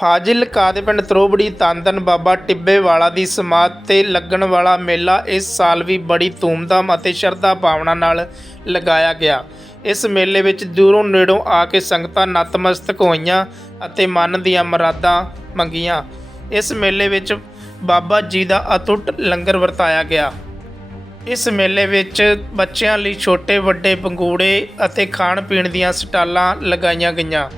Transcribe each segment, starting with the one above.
ਫਾਜ਼ਿਲਕਾ ਦੇ ਪਿੰਡ ਤਰੋਬੜੀ ਤੰਦਨ ਬਾਬਾ ਟਿੱਬੇ ਵਾਲਾ ਦੀ ਸਮਾਧ ਤੇ ਲੱਗਣ ਵਾਲਾ ਮੇਲਾ ਇਸ ਸਾਲ ਵੀ ਬੜੀ ਧੂਮਧਾਮ ਅਤੇ ਸ਼ਰਧਾ ਭਾਵਨਾ ਨਾਲ ਲਗਾਇਆ ਗਿਆ। ਇਸ ਮੇਲੇ ਵਿੱਚ ਦੂਰੋਂ ਨੇੜੋਂ ਆ ਕੇ ਸੰਗਤਾਂ ਨਤਮਸਤਕ ਹੋਈਆਂ ਅਤੇ ਮਨ ਦੀਆਂ ਮੁਰਾਦਾਂ ਮੰਗੀਆਂ। ਇਸ ਮੇਲੇ ਵਿੱਚ ਬਾਬਾ ਜੀ ਦਾ ਅਤੁੱਟ ਲੰਗਰ ਵਰਤਾਇਆ ਗਿਆ। ਇਸ ਮੇਲੇ ਵਿੱਚ ਬੱਚਿਆਂ ਲਈ ਛੋਟੇ ਵੱਡੇ ਪੰਗੂੜੇ ਅਤੇ ਖਾਣ ਪੀਣ ਦੀਆਂ ਸਟਾਲਾਂ ਲਗਾਈਆਂ ਗਈਆਂ।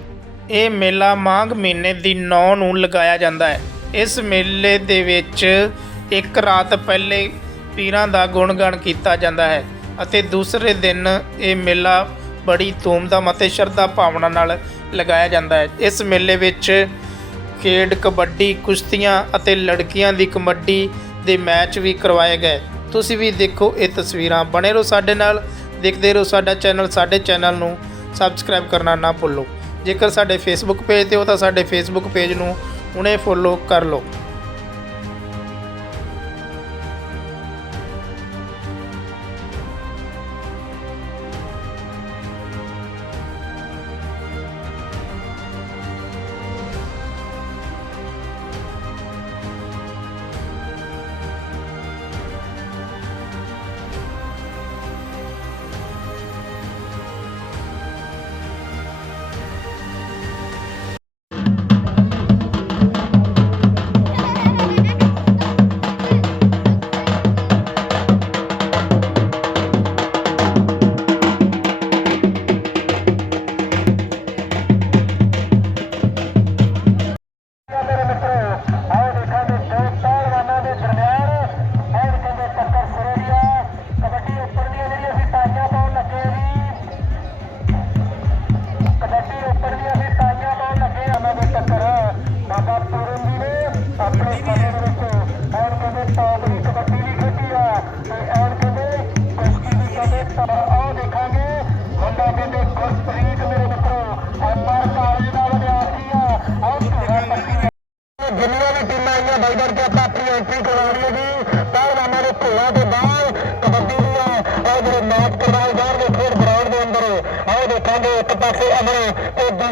ਇਹ ਮੇਲਾ ਮਾਘ ਮਹੀਨੇ ਦੀ 9 ਨੂੰ ਲਗਾਇਆ ਜਾਂਦਾ ਹੈ। ਇਸ ਮੇਲੇ ਦੇ ਵਿੱਚ ਇੱਕ ਰਾਤ ਪਹਿਲੇ ਪੀਰਾਂ ਦਾ ਗੁਣਗਾਨ ਕੀਤਾ ਜਾਂਦਾ ਹੈ ਅਤੇ ਦੂਸਰੇ ਦਿਨ ਇਹ ਮੇਲਾ ਬੜੀ ਧੂਮਧਾਮ ਅਤੇ ਸ਼ਰਧਾ ਭਾਵਨਾ ਨਾਲ ਲਗਾਇਆ ਜਾਂਦਾ ਹੈ। ਇਸ ਮੇਲੇ ਵਿੱਚ ਖੇਡ, ਕਬੱਡੀ, ਕੁਸ਼ਤੀਆਂ ਅਤੇ ਲੜਕੀਆਂ ਦੀ ਕਬੱਡੀ ਦੇ ਮੈਚ ਵੀ ਕਰਵਾਏ ਗਏ। ਤੁਸੀਂ ਵੀ ਦੇਖੋ ਇਹ ਤਸਵੀਰਾਂ। ਬਣੇ ਰਹੋ ਸਾਡੇ ਨਾਲ, ਦੇਖਦੇ ਰਹੋ ਸਾਡਾ ਚੈਨਲ। ਸਾਡੇ ਚੈਨਲ ਨੂੰ ਸਬਸਕ੍ਰਾਈਬ ਕਰਨਾ ਨਾ ਭੁੱਲੋ। ਜੇਕਰ ਸਾਡੇ ਫੇਸਬੁੱਕ ਪੇਜ ਤੇ ਹੋ ਤਾਂ ਸਾਡੇ ਫੇਸਬੁੱਕ ਪੇਜ ਨੂੰ ਹੁਣੇ ਫੋਲੋ ਕਰ ਲਓ।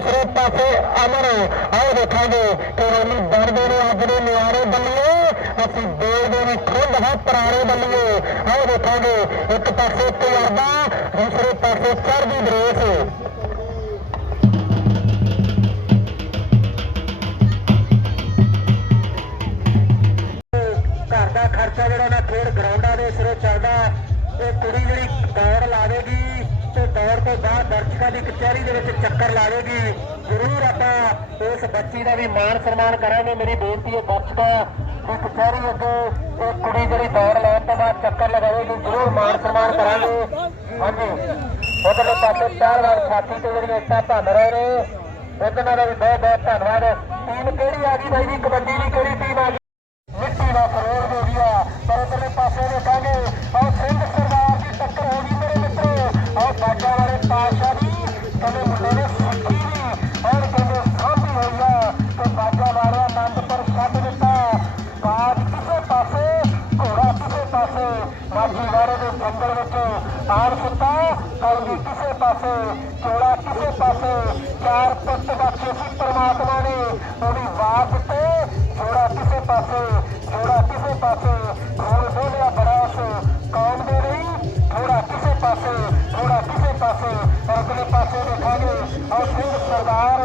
ਦੂਸਰੇ ਪਾਸੇ ਅਮਰ ਆਓ ਦੇਖਾਂਗੇ ਕਿ ਰੋਣੀ ਡਰਦੇ ਨੇ ਅੱਜ ਦੇ ਨਿਆਰੇ ਬੱਲੀਏ ਅਸੀਂ ਬੋਲਦੇ ਨੇ ਖੁਦ ਹਾਂ ਪੁਰਾਣੇ ਬੱਲੀਏ ਆਓ ਦੇਖਾਂਗੇ, ਇੱਕ ਪਾਸੇ ਤਜਰਬਾ, ਦੂਸਰੇ ਪਾਸੇ ਚੜ੍ਹਦੀ ਦਰੇਸ। ਘਰ ਦਾ ਖਰਚਾ ਜਿਹੜਾ ਨਾ ਖੇਡ ਗਰਾਊਂਡਾਂ ਦੇ ਸਿਰੇ ਚੱਲਦਾ, ਇਹ ਕੁੜੀ ਜਿਹੜੀ ਦੌੜ ਲਾਵੇਗੀ ਤੇ ਦੌੜ ਤੋਂ ਬਾਅਦ ਦਰਸ਼ਕਾਂ ਦੀ ਕਚਹਿਰੀ ਦੇ ਵਿੱਚ ਚੱਕਰ ਲਾਵੇਗੀ। ਜ਼ਰੂਰ ਆਪਾਂ ਇਸ ਬੱਚੀ ਦਾ ਵੀ ਮਾਣ ਸਨਮਾਨ ਕਰਾਂਗੇ। ਮੇਰੀ ਬੇਨਤੀ ਹੈ ਦਰਸ਼ਕਾਂ ਦੀ ਕਚਹਿਰੀ ਅੱਗੇ ਇਹ ਕੁੜੀ ਜਿਹੜੀ ਦੌੜ ਲਾਉਣ ਤੋਂ ਬਾਅਦ ਚੱਕਰ ਲਗਾਵੇਗੀ। ਜ਼ਰੂਰ ਮਾਣ ਸਨਮਾਨ ਕਰਾਂਗੇ। ਹਾਂਜੀ। ਉਧਰਲੇ ਪਾਸੇ ਪਹਿਲਵਾਨ ਸਾਥੀ ਤੇ ਜਿਹੜੀਆਂ ਇੱਟਾਂ ਭੰਨ ਰਹੇ ਨੇ ਉਹਨਾਂ ਦਾ ਵੀ ਬਹੁਤ ਬਹੁਤ ਧੰਨਵਾਦ। ਟੀਮ ਕਿਹੜੀ ਆ ਗਈ ਬਾਈ ਜੀ? ਕਬੱਡੀ ਦੀ ਕਿਹੜੀ ਟੀਮ ਆ ਗਈ? ਪਾਸੇ ਚੋਲਾ ਕਿਸੇ ਪਾਸੇ, ਚਾਰ ਪੁੱਤ ਬਖਸ਼ੇ ਸੀ ਪ੍ਰਮਾਤਮਾ ਨੇ ਉਹਦੀ ਬਾਤ ਦਿੱਤੇ। ਜੋੜਾ ਕਿਸੇ ਪਾਸੇ, ਜੋੜਾ ਕਿਸੇ ਪਾਸੇ ਖੂਨ ਬੋਲਿਆ ਬਰਾਸ਼ ਕੌਮ ਦੇ ਰਹੀ ਥੋੜਾ ਕਿਸੇ ਪਾਸੇ ਥੋੜਾ ਕਿਸੇ ਪਾਸੇ ਅਗਲੇ ਪਾਸੇ ਦੇਖਾਂਗੇ, ਔਰ ਫਿਰ ਸਰਦਾਰ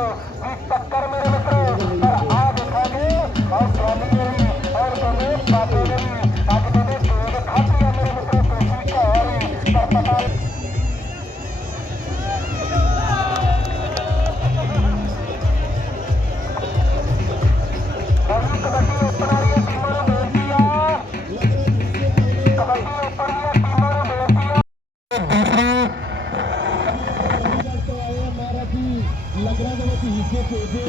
Thank you.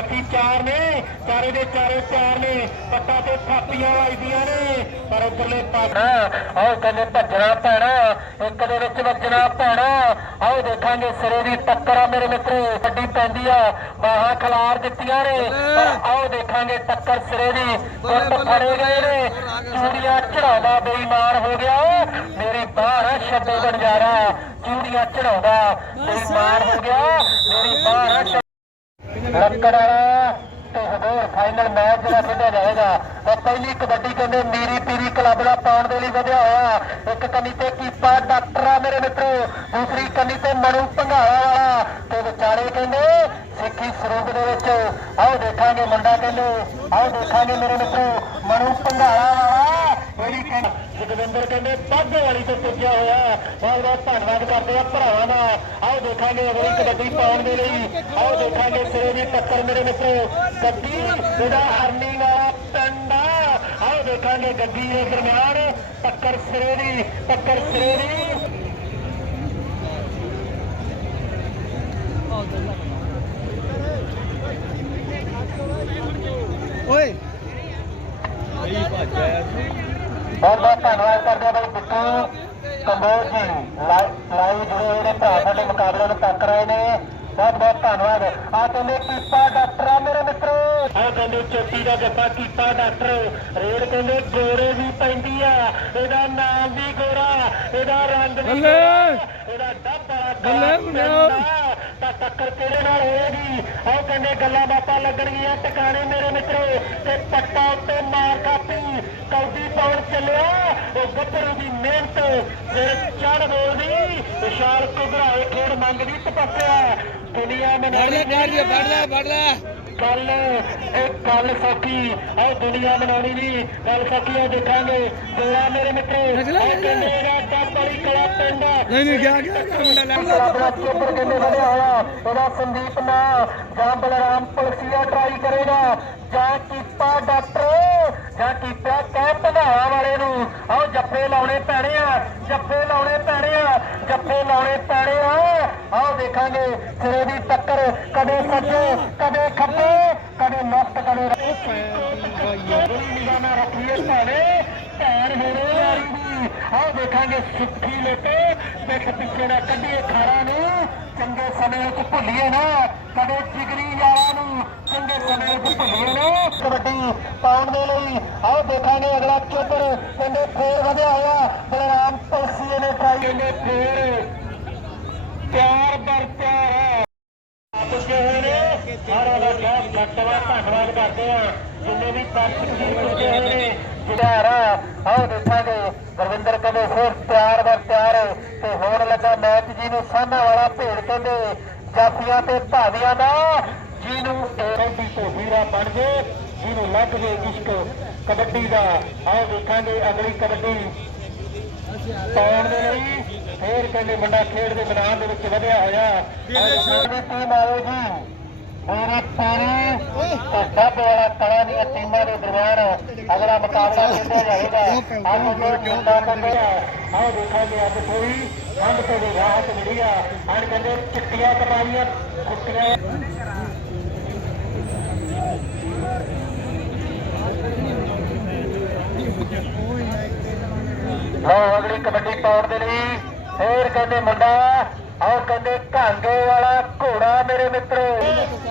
ਜਾਤੀ ਚਾਰ ਨੇ ਚਾਰੇ ਦੇ ਚਾਰੇ ਚਾਰ ਨੇ ਪੱਟਾ ਤੇ ਥਾਪੀਆਂ ਵੱਜਦੀਆਂ ਨੇ ਪਰ ਉੱਪਰਲੇ ਪਾਸਾ ਆਓ ਕਹਿੰਦੇ ਭੱਜਣਾ ਪੈਣਾ ਇੱਕ ਦੇ ਵਿੱਚ ਵੱਜਣਾ ਪੈਣਾ ਆਓ ਦੇਖਾਂਗੇ ਸਿਰੇ ਦੀ ਟੱਕਰ ਆ ਮੇਰੇ ਮਿੱਤਰੋ ਵੱਡੀ ਪੈਂਦੀ ਆ ਬਾਹਾਂ ਖਿਲਾਰ ਦਿੱਤੀਆਂ ਨੇ। ਪਰ ਆਓ ਦੇਖਾਂਗੇ ਟੱਕਰ ਸਿਰੇ ਦੀ ਗੁੱਟ ਫੜੇ ਗਏ ਨੇ। ਚੂੜੀਆਂ ਚੜਾਉਂਦਾ ਬੇਈਮਾਨ ਹੋ ਗਿਆ ਮੇਰੀ ਬਾਹ ਨਾ ਛੱਡੋ ਬੰਜਾਰਾ ਚੂੜੀਆਂ ਚੜਾਉਂਦਾ ਬੇਈਮਾਨ ਹੋ ਗਿਆ ਮੇਰੀ ਬਾਹ ਨਾ ਤੇ ਹੋਰ ਫਾਈਨਲ ਮੈਚ ਜਿਹੜਾ ਖੇਡਿਆ ਜਾਏਗਾ, ਉਹ ਪਹਿਲੀ ਕਬੱਡੀ ਕਹਿੰਦੇ ਮੀਰੀ ਪੀਰੀ ਕਲੱਬ ਦਾ ਪਾਉਣ ਦੇ ਲਈ ਵਧਿਆ ਹੋਇਆ। ਇੱਕ ਕੰਨੀ ਤੇ ਕੀਪਾ ਡਾਕਟਰ ਆ ਮੇਰੇ ਮਿੱਤਰੋ, ਦੂਸਰੀ ਕੰਨੀ ਤੇ ਮਨੂ ਭੰਗਾਲਾ ਵਾਲਾ। ਤੇ ਵਿਚਾਰੇ ਕਹਿੰਦੇ ਸਿੱਖੀ ਸਰੂਪ ਦੇ ਵਿੱਚ, ਆਓ ਦੇਖਾਂਗੇ ਮੁੰਡਾ ਕਹਿੰਦੇ, ਆਓ ਦੇਖਾਂਗੇ ਮੇਰੇ ਮਿੱਤਰੋ, ਮਨੂ ਭੰਗਾਲਾ ਵਾਲਾ। ਜਿਹੜੀ ਕਹਿੰਦਾ ਜਗਵਿੰਦਰ ਕਹਿੰਦੇ ਪੱਗ ਵਾਲੀ ਤੇ ਪੁੱਜਿਆ ਹੋਇਆ। ਬਹੁਤ ਬਹੁਤ ਧੰਨਵਾਦ ਕਰਦੇ ਆ ਭਰਾਵਾਂ ਦਾ। ਦੇਖਾਂਗੇ ਅਗਲੀ ਕਬੱਡੀ ਪਾਉਣ ਦੇ ਲਈ। ਆਓ ਦੇਖਾਂਗੇ ਸਿਰੇ ਦੀ ਟੱਕਰ ਮੇਰੇ ਮਿੱਤਰੋ। ਗੱਡੀ ਜਿਹੜਾ ਹਰਨੀ ਵਾਲਾ ਪਿੰਡ ਆ ਆਓ ਦੇਖਾਂਗੇ ਗੱਡੀ ਦੇ ਦਰਮਿਆਨ। ਟੱਕਰ ਸਿਰੇ ਦੀ ਟੱਕਰ ਸਿਰੇ ਦੀ। ਓਏ। ਬਹੁਤ ਬਹੁਤ ਧੰਨਵਾਦ ਕਰਦੇ ਆ ਬਾਈ ਬਿੱਟੂ ਕੰਬੋਜ ਜੀ ਲਾਈਵ ਜੁੜੇ ਹੋਏ ਨੇ ਭਰਾ। ਮੁਕਾਬਲੇ ਨੂੰ ਤੱਕ ਰਹੇ ਨੇ। ਬਹੁਤ ਬਹੁਤ ਧੰਨਵਾਦ। ਆ ਕਹਿੰਦੇ ਕੀਪਾ ਡਾਕਟਰ ਆ ਮੇਰੇ ਮਿੱਤਰੋ। ਆ ਕਹਿੰਦੇ ਚੋਟੀ ਦਾ ਜੱਫਾ ਕੀਪਾ ਡਾਕਟਰ। ਰੇਡ ਕਹਿੰਦੇ ਗੋਰੇ ਵੀ ਪੈਂਦੀ ਆ। ਇਹਦਾ ਨਾਮ ਵੀ ਗੋਰਾ। ਇਹਦਾ ਰੰਗ ਵੀ ਬੱਲੇ। ਗੋਰਾ, ਇਹਦਾ ਡੱਬਾ ਬੱਲੇ ਮੁੰਡਿਓ। ਤਾਂ ਟੱਕਰ ਕਿਹੜੇ ਨਾਲ ਹੋਏਗੀ? ਆਹ ਕਹਿੰਦੇ ਗੱਲਾਂ ਬਾਤਾਂ ਲੱਗਣਗੀਆਂ ਟਿਕਾਣੇ ਮੇਰੇ ਮਿੱਤਰੋ। ਤੇ ਪੱਟਾ ਉੱਤੇ ਮਾਰ ਖਾਪੀ ਕੌਡੀ ਪਾਉਣ ਚੱਲਿਆ ਉਹ ਗੱਭਰੂ ਦੀ ਮਿਹਨਤ ਸਿਰ ਚੜ ਬੋਲਦੀ ਵਿਸ਼ਾਲ ਘੁਗਰਾਏ ਖੇਡ ਮੰਗਦੀ ਤਪੱਸਿਆ ਦੁਨੀਆ ਮਨਾਉਣੀ ਵੜ ਲੈ ਵੜ ਲੈ ਗੱਲ ਇਹ ਗੱਲ ਸੌਖੀ ਇਹ ਦੁਨੀਆ ਬਣਾਉਣੀ ਨਹੀਂ ਗੱਲ ਸੌਖੀ ਆ ਦੇਖਾਂਗੇ। ਦੋੜਾ ਮੇਰੇ ਮਿੱਤਰੋ ਇਹ ਕਹਿੰਦੇ ਇਹਦਾ ਡੱਬੜੀ ਕਲਾ ਪਿੰਡ। ਨਹੀਂ ਨਹੀਂ ਗਿਆ ਗਿਆ ਮੁੰਡਾ ਲੈ ਆਪਣਾ ਚੇਪਰ ਕਹਿੰਦੇ ਵਧਿਆ ਹੋਇਆ। ਇਹਦਾ ਸੰਦੀਪ ਨਾ ਜਾਂ ਬਲਰਾਮ ਪੁਲਸੀਆ ਟਰਾਈ ਕਰੇਗਾ। ਜਾਂ ਕੀਪਾ ਡਾਕਟਰ। ਜਾਂ ਕੀਪਾ ਕਹਿ ਭੰਗਾਵਾ ਵਾਲੇ ਨੂੰ। ਆਓ ਜੱਫੇ ਲਾਉਣੇ ਪੈਣੇ ਆ ਜੱਫੇ ਲਾਉਣੇ ਪੈਣੇ ਆ ਜੱਫੇ ਲਾਉਣੇ ਪੈਣੇ ਆ। ਆਓ ਦੇਖਾਂਗੇ ਸਿਰੇ ਦੀ ਟੱਕਰ ਕਦੇ ਸੱਜੇ ਕਦੇ ਖੱਬੇ ਕਦੇ ਲਫਟ ਕਦੇ ਨਿਗਾਹ ਰੱਖੀਏ ਭਾਵੇਂ ਭੈਣ ਹੋਣੇ ਵਾਲੀ ਦੀ। ਆਓ ਦੇਖਾਂਗੇ ਸੁੱਖੀ ਲੇਟੇ ਪਿੱਠ ਪਿੱਛੇ ਨਾ ਕੱਢੀਏ ਖਾਰਾਂ ਨੂੰ। ਚੰਗੇ ਸਮੇਂ ਵਿੱਚ ਭੁੱਲੀਏ ਨਾ ਕਦੇ ਜਿਗਰੀ ਯਾਰਾਂ ਨੂੰ ਚੰਗੇ ਸਮੇਂ ਵਿੱਚ ਭੁੱਲੀਏ ਨਾ ਕਬੱਡੀ ਪਾਉਣ ਦੇ ਲਈ ਆਓ ਦੇਖਾਂਗੇ ਅਗਲਾ ਚੋਬਰ ਕਹਿੰਦੇ ਫੇਰ ਵਧਿਆ ਹੋਇਆ ਬਲਰਾਮ ਪਲਸੀਏ ਨੇ ਟਰਾਈ ਕਹਿੰਦੇ ਫੇਰ ਪਿਆਰ ਬਰ ਪਿਆਰ ਹੈ। ਪੁੱਛੇ ਹੋਏ ਨੇ? ਸਾਰਾ ਦਾ ਬਹੁਤ ਘੱਟਵਾ ਧੰਨਵਾਦ ਕਰਦੇ ਆ। ਜਿੰਨੇ ਵੀ ਦਰਸ਼ਕ ਜੀ ਪੁੱਛੇ ਹੋਏ ਨੇ ਜਿਹੜਾ ਆਓ ਦੇਖਾਂਗੇ। ਗੁਰਵਿੰਦਰ ਕਹਿੰਦੇ ਫਿਰ ਪਿਆਰ ਵਰ ਪਿਆਰ ਤੇ ਹੋਣ ਲੱਗਾ ਮੈਚ ਜੀ ਨੂੰ ਸਾਹਮਣੇ ਵਾਲਾ ਭੇੜ ਕਹਿੰਦੇ ਜਾਫੀਆਂ ਤੇ ਭਾਵੀਆਂ ਦਾ, ਜਿਹਨੂੰ ਕਬੱਡੀ ਤੋਂ ਹੀਰਾ ਬਣ ਜੇ, ਜਿਹਨੂੰ ਲੱਗ ਜੇ ਇਸ਼ਕ ਕਬੱਡੀ ਦਾ। ਆਓ ਦੇਖਾਂਗੇ ਅਗਲੀ ਕਬੱਡੀ। ਪਾਉਣ ਦੇ ਲਈ ਫੇਰ ਕਹਿੰਦੇ ਮੁੰਡਾ ਖੇਡ ਦੇ ਮੈਦਾਨ ਦੇ ਵਿੱਚ ਵਧਿਆ ਹੋਇਆ। ਦੀ ਟੀਮ ਆਇਓ ਜੀ। ਮੇਰੇ ਪਾਰੇ ਤੇ ਸਭ ਵਾਲਾ ਕਲਾ ਦੀਆਂ ਟੀਮਾਂ ਦੇ ਦਰਮਿਆਨ ਅਗਲਾ ਮੁਕਾਬਲਾ ਖੇਡਿਆ ਜਾਏਗਾ ਅੱਜ ਜੋ ਜੁੰਦਾ ਕਰਦੇ ਆ ਆਓ ਦੇਖਾਂਗੇ ਅੱਜ ਕੋਈ ਠੰਡ ਤੋਂ ਵੀ ਰਾਹਤ ਮਿਲੀ ਆ। ਅੱਜ ਕਹਿੰਦੇ ਚਿੱਟੀਆਂ ਕਬਾਲੀਆਂ ਕੁੱਟੀਆਂ। ਲਓ ਅਗਲੀ ਕਬੱਡੀ ਪਾਉਣ ਦੇ ਲਈ। ਫੇਰ ਕਹਿੰਦੇ ਮੁੰਡਾ ਆਓ ਕਹਿੰਦੇ ਘਾਂਗੇ ਵਾਲਾ ਘੋੜਾ ਮੇਰੇ ਮਿੱਤਰੋ।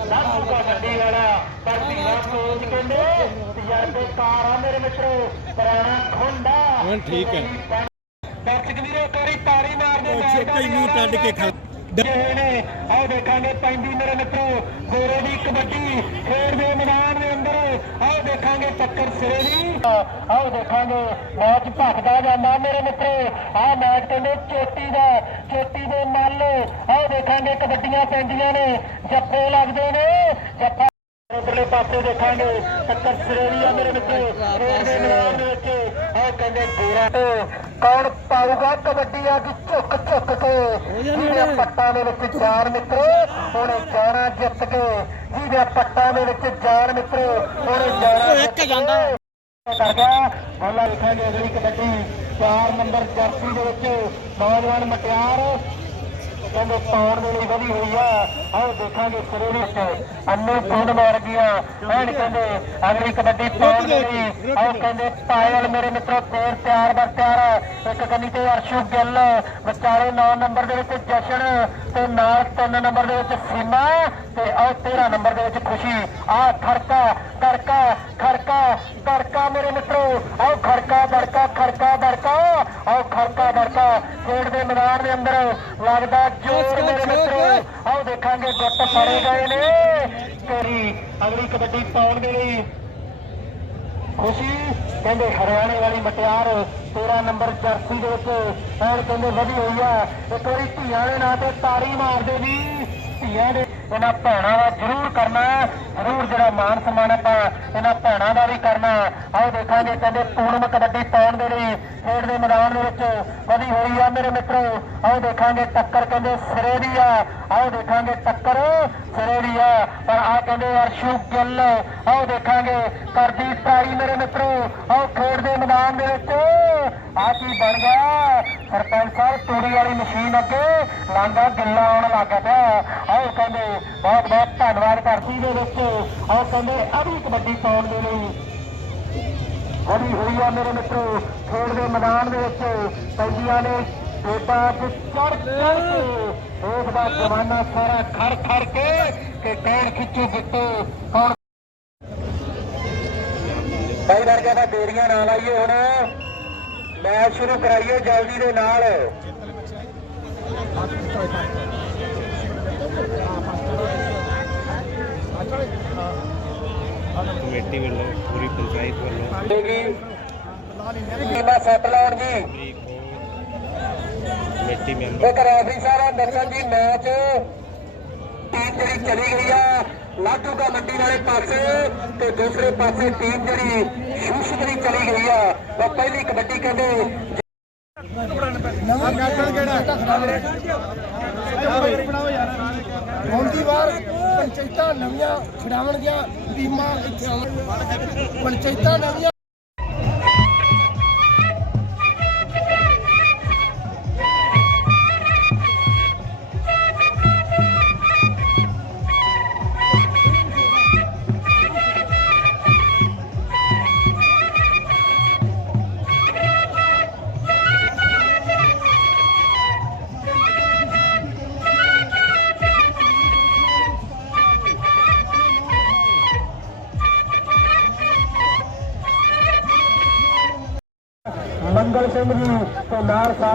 ਲਾਸੂਗਾ ਗੱਡੀ ਵਾਲਾ ਪਰ ਧੀਰਾ ਕੋਚ ਕਹਿੰਦੇ ਤਜਰਬੇ ਕਾਰ ਆ ਮੇਰੇ ਮਿੱਤਰੋ ਪੁਰਾਣਾ ਖੁੰਡਾ। ਹਾਂ, ਠੀਕ ਹੈ। ਦਰਸ਼ਕ ਵੀਰੋ ਕਰੀ ਤਾੜੀ ਮਾਰਦੇ ਉਹ ਛੋਟਾ ਹੀ ਮੂੰਹ ਟੱਡ ਕੇ ਖਾ ਹੋਏ ਨੇ ਆਓ ਦੇਖਾਂਗੇ ਪੈਂਦੀ ਮੇਰੇ ਮਿੱਤਰੋ ਗੋਰੇ ਦੀ ਕਬੱਡੀ। ਖੇਡ ਦੇ ਮੈਦਾਨ ਆਓ ਦੇਖਾਂਗੇ ਟੱਕਰ ਸਿਰੇ ਦੀ। ਆਓ ਦੇਖਾਂਗੇ ਮੈਚ ਭਖਦਾ ਜਾਂਦਾ ਮੇਰੇ ਮਿੱਤਰੋ। ਆਹ ਮੈਚ ਕਹਿੰਦੇ ਚੋਟੀ ਦਾ, ਚੋਟੀ ਦੇ ਮੱਲ। ਆਓ ਦੇਖਾਂਗੇ ਕਬੱਡੀਆਂ ਪੈਂਦੀਆਂ ਨੇ, ਜੱਫੇ ਲੱਗਦੇ ਨੇ। ਜੱਫਾ ਉਧਰਲੇ ਪਾਸੇ ਦੇਖਾਂਗੇ ਟੱਕਰ ਸਿਰੇ ਦੀ ਆ ਮੇਰੇ ਮਿੱਤਰੋ। ਖੇਡ ਦੇ ਮੈਦਾਨ ਦੇ ਵਿੱਚ। ਆਓ ਕਹਿੰਦੇ ਗੋਰਾ ਤੇ ਕੌਣ ਪਾਊਗਾ? ਕਬੱਡੀ ਆ ਕਿ ਝੁੱਕ ਝੁੱਕ ਕੇ। ਜਿਹਦੇ ਪੱਟਾਂ ਦੇ ਵਿੱਚ ਜਾਨ ਮਿੱਤਰੋ ਉਹਨੇ ਜਾਣਾ ਜਿੱਤ ਕੇ ਜਿਹਦੇ ਪੱਟਾਂ ਦੇ ਵਿੱਚ ਜਾਨ ਮਿੱਤਰੋ ਉਹਨੇ ਜਾਣਾ ਇੱਕ ਜਾਂਦਾ। ਕਰ ਗਿਆ। ਬੋਲਾ ਦੇਖਾਂਗੇ ਅਗਲੀ ਕਬੱਡੀ। 4 ਨੰਬਰ ਜਰਸੀ ਦੇ ਵਿੱਚ ਨੌਜਵਾਨ ਮਟਿਆਰ ਕਹਿੰਦੇ ਪਾਉਣ ਦੇ ਲਈ ਵਧੀ ਹੋਈ ਆ। ਆਓ ਦੇਖਾਂਗੇ ਸਿਰੇ ਵਿੱਚ। ਅੰਨੂ ਪੁੰਡ ਮਾਰ ਗਿਆ। ਐਨ ਕਹਿੰਦੇ ਅਗਲੀ ਕਬੱਡੀ ਪਾਉਣ ਦੇ ਲਈ। ਆਓ ਕਹਿੰਦੇ ਪਾਇਲ ਮੇਰੇ ਮਿੱਤਰੋ ਫੇਰ ਤਿਆਰ ਬਰ ਤਿਆਰ। ਇੱਕ ਕੰਨੀ ਤੇ ਅਰਸ਼ੂ ਗਿੱਲ। ਵਿਚਾਲੇ 9 ਨੰਬਰ ਦੇ ਵਿੱਚ ਜਸ਼ਨ ਤੇ ਨਾਲ 3 ਨੰਬਰ ਦੇ ਵਿੱਚ ਸੀਮਾ ਤੇ ਆਓ 13 ਨੰਬਰ ਦੇ ਵਿੱਚ ਖੁਸ਼ੀ। ਆ ਖੜਕਾ ਖੜਕਾ ਖੜਕਾ ਦੜਕਾ ਮੇਰੇ ਮਿੱਤਰੋ। ਆਓ ਖੜਕਾ ਦੜਕਾ ਖੜਕਾ ਦੜਕਾ ਆਓ ਖੜਕਾ ਦੜਕਾ ਖੇਡ ਦੇ ਮੈਦਾਨ ਦੇ ਅੰਦਰ ਲੱਗਦਾ ਜੋਰ ਮੇਰੇ ਮਿੱਤਰੋ। ਦੇਖਾਂਗੇ, ਗੁੱਟ ਫੜੇ ਗਏ ਨੇ। ਤੇਰੀ ਅਗਲੀ ਕਬੱਡੀ ਪਾਉਣ ਦੇ ਲਈ ਖੁਸ਼ੀ, ਕਹਿੰਦੇ ਹਰਿਆਣੇ ਵਾਲੀ ਮਟਿਆਰ 13 ਨੰਬਰ ਜਰਸੀ ਦੇ ਵਿੱਚ, ਐਨ ਕਹਿੰਦੇ ਵਧੀ ਹੋਈ ਆ। ਇੱਕ ਵਾਰੀ ਧੀਆਂ ਦੇ ਨਾਂ ਤੇ ਤਾੜੀ ਮਾਰਦੇ ਵੀ, ਧੀਆਂ ਦੇ ਇਹਨਾਂ ਭੈਣਾਂ ਦਾ ਜ਼ਰੂਰ ਕਰਨਾ, ਜ਼ਰੂਰ ਜਿਹੜਾ ਮਾਨ ਸਨਮਾਨ ਆਪਾਂ ਇਹਨਾਂ ਭੈਣਾਂ ਦਾ ਵੀ ਕਰਨਾ। ਆਓ ਦੇਖਾਂਗੇ, ਕਹਿੰਦੇ ਪੂਰਮ ਕਬੱਡੀ ਪਾਉਣ ਦੇ ਲਈ ਖੇਡ ਦੇ ਮੈਦਾਨ ਦੇ ਵਿੱਚ ਵਧੀ ਹੋਈ ਆ। ਮੇਰੇ ਮਿੱਤਰੋ, ਆਓ ਦੇਖਾਂਗੇ ਟੱਕਰ ਕਹਿੰਦੇ ਸਿਰੇ ਦੀ ਆ। ਆਓ ਦੇਖਾਂਗੇ ਟੱਕਰ ਸਿਰੇ ਦੀ ਆ। ਪਰ ਆ ਕਹਿੰਦੇ ਅਰਸ਼ੂ ਗਿੱਲ, ਆਓ ਦੇਖਾਂਗੇ ਕਰਦੀ ਟਰਾਈ ਮੇਰੇ ਮਿੱਤਰੋ। ਆਓ ਖੇਡ ਦੇ ਮੈਦਾਨ ਦੇ ਵਿੱਚ। ਆ ਕੀ ਬਣ ਗਿਆ? ਸਰਪੰਚ ਸਾਹਿਬ, ਤੂੜੀ ਵਾਲੀ ਮਸ਼ੀਨ ਅੱਗੇ ਲਾਂਗਾ ਗਿੱਲਾ ਆਉਣ ਲੱਗ ਪਿਆ। ਆਓ ਕਹਿੰਦੇ ਬਹੁਤ ਬਹੁਤ ਧੰਨਵਾਦ ਕਰਦੀ ਦੇ ਵਿੱਚ। ਆਓ ਕਹਿੰਦੇ ਅਭੀ ਕਬੱਡੀ ਪਾਉਣ ਦੇ ਲਈ। ਵਧੀ ਹੋਈ ਆ ਮੇਰੇ ਮਿੱਤਰੋ, ਖੇਡ ਦੇ ਮੈਦਾਨ ਦੇ ਵਿੱਚ ਪੈਂਦੀਆਂ ਨੇ ਬੇਟਾ ਚ ਚੜ ਕੇ ਉਸ ਦਾ ਜਵਾਨਾ ਸਾਰਾ ਖੜ ਖੜ ਕੇ ਕਿ ਕੌਣ ਖਿੱਚੂ ਗਿੱਟੂ ਕੌਣ? ਭਾਈ ਵਰਗੇ ਦਾ ਦੇਰੀਆਂ ਨਾ ਲਾਈਏ ਹੁਣ। ਮੈਚ ਸ਼ੁਰੂ ਕਰਾਈਏ ਜਲਦੀ ਦੇ ਨਾਲ। ਕਮੇਟੀ ਵੱਲੋਂ ਪੂਰੀ ਪੰਚਾਇਤ ਵੱਲੋਂ। ਟੀਮਾਂ ਸੱਟ ਲਾਉਣ ਜੀ ਕਮੇਟੀ ਮੈਂਬਰ। ਇੱਕ ਰੈਫਰੀ ਸਾਹਿਬ ਦੱਸਣ ਜੀ ਮੈਚ ਟੀਮ ਜਿਹੜੀ ਚਲੀ ਗਈ ਆ ਲਾਡੂਗਾ ਮੰਡੀ ਵਾਲੇ ਪਾਸੇ ਤੇ ਦੂਸਰੇ ਪਾਸੇ ਟੀਮ ਜਿਹੜੀ ਸ਼ੂਸ਼ਤਰੀ ਚਲੀ ਗਈ ਆ। ਉਹ ਪਹਿਲੀ ਕਬੱਡੀ ਕਹਿੰਦੇ ਹੁਣ ਦੀ ਵਾਰ ਪੰਚਾਇਤਾਂ ਨਵੀਆਂ ਖਿਡਾਉਣਗੀਆਂ ਟੀਮਾਂ ਇੱਥੇ ਆਉਣ। ਪੰਚਾਇਤਾਂ ਨਵੀਆਂ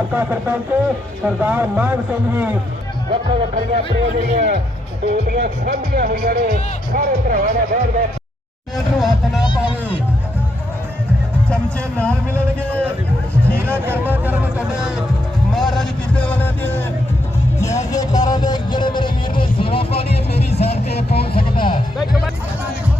ਸਾਬਕਾ ਸਰਪੰਚ ਸਰਦਾਰ ਮਾਨ ਸਿੰਘ ਜੀ। ਵੱਖੋ ਵੱਖਰੀਆਂ ਪ੍ਰੋ ਜਿਹੜੀਆਂ ਡਿਊਟੀਆਂ ਸਾਂਭੀਆਂ ਹੋਈਆਂ ਨੇ ਸਾਰੇ ਭਰਾਵਾਂ ਦਾ। ਬਹੁਤ ਬਹੁਤ ਨੂੰ ਹੱਥ ਨਾ ਪਾਵੇ। ਚਮਚੇ ਨਾਲ ਮਿਲਣਗੇ। ਖੀਰਾ ਕਰਮਾ ਕਰਮ ਕੱਢੇ ਮਹਾਰਾਜ ਕੀਤੇ ਵਾਲੇ ਦੇ ਜੈ ਜੈਕਾਰਾਂ ਦੇ ਜਿਹੜੇ ਮੇਰੇ ਵੀਰ ਨੇ ਸੇਵਾ ਪਾਣੀ ਮੇਰੀ ਸਾਈਡ ਤੇ ਪਹੁੰਚ ਸਕਦਾ